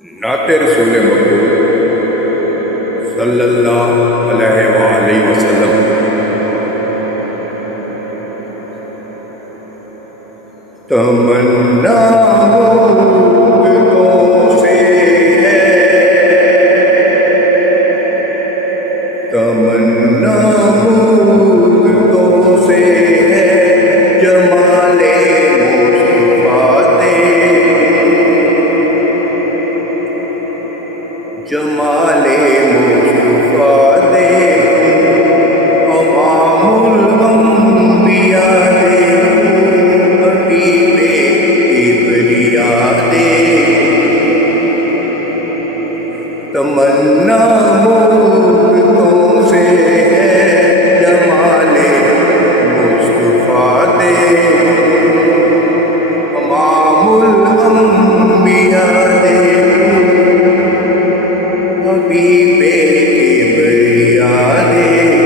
نعت رسول مقبول صلی اللہ علیہ وآلہ وسلم۔ تمنا مدتوں سے ہے، تمنا مدتوں سے ہے، جمال مصطفیٰ دیکھوں، جمال مصطفیٰ دیکھوں، امام الانبیاء دیکھوں، حبیب کبریا دیکھوں۔ تمنا مدتوں سے ہے، جمال مصطفیٰ دیکھوں، امام الانبیاء دیکھوں، حبیب کبریا دیکھوں۔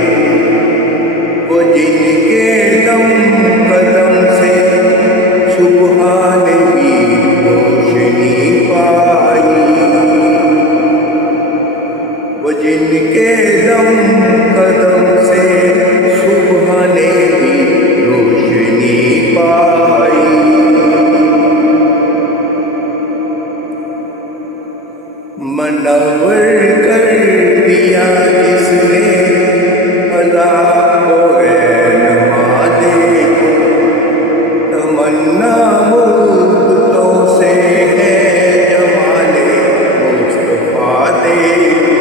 وہ جن کے دم قدم سے سبحان بھی روشنی پائی، وہ جن کے دم قدم سے سبحان بھی روشنی پائی۔ منور کر دیا جس نے عذاب و رحماں دیکھو، تمنا مدتوں سے ہے، جمال مصطفیٰ دیکھو،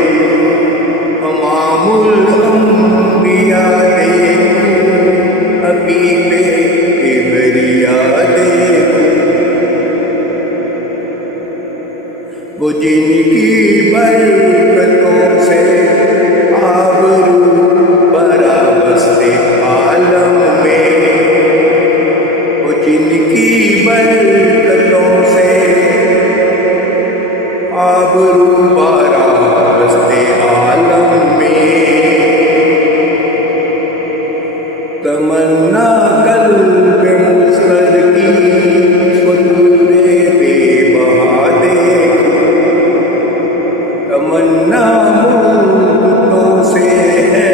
امام الانبیاء دیکھو، حبیب کبریا دیکھو۔ وہ جن کی برکتوں سے آبرو برا وسط عالم میں، وہ جن کی برکتوں سے آبرو برا وسط عالم میں۔ تمنا قلب مسکر کی سرور بے بہا دیکھو، تمنا مدتوں سے ہے،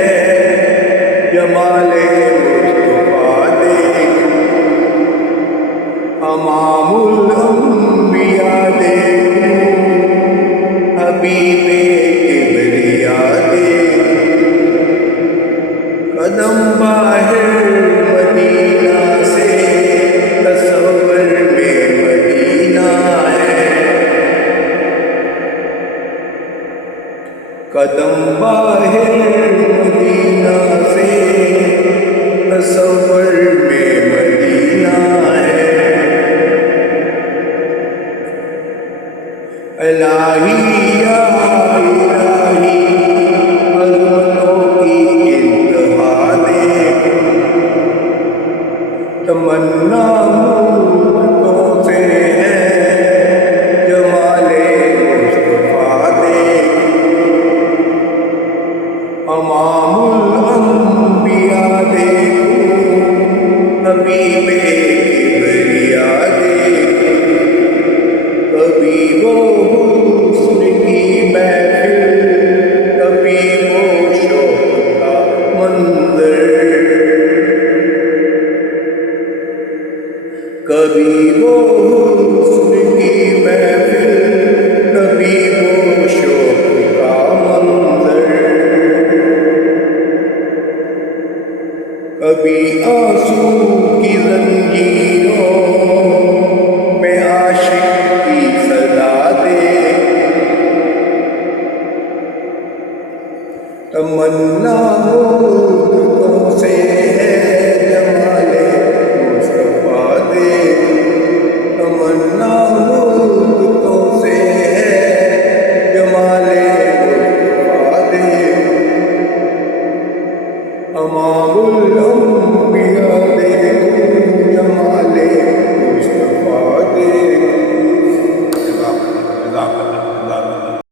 جمال مصطفیٰ دیکھو، امام الانبیاء دیکھو، حبیب کبریا دیکھو۔ قدم باہر مدینہ سے تصور میں مدینہ ہے، قدم باہر مدینہ سے تصور میں مدینہ ہے۔ الہی یا الہی عظمتوں کی انتہا دیکھو، تمنا مدتوں سے ہے، جمال مصطفیٰ دیکھو، امام الانبیاء دیکھو، حبیب کبریا دیکھو۔ کبھی وہ حسن کی محفل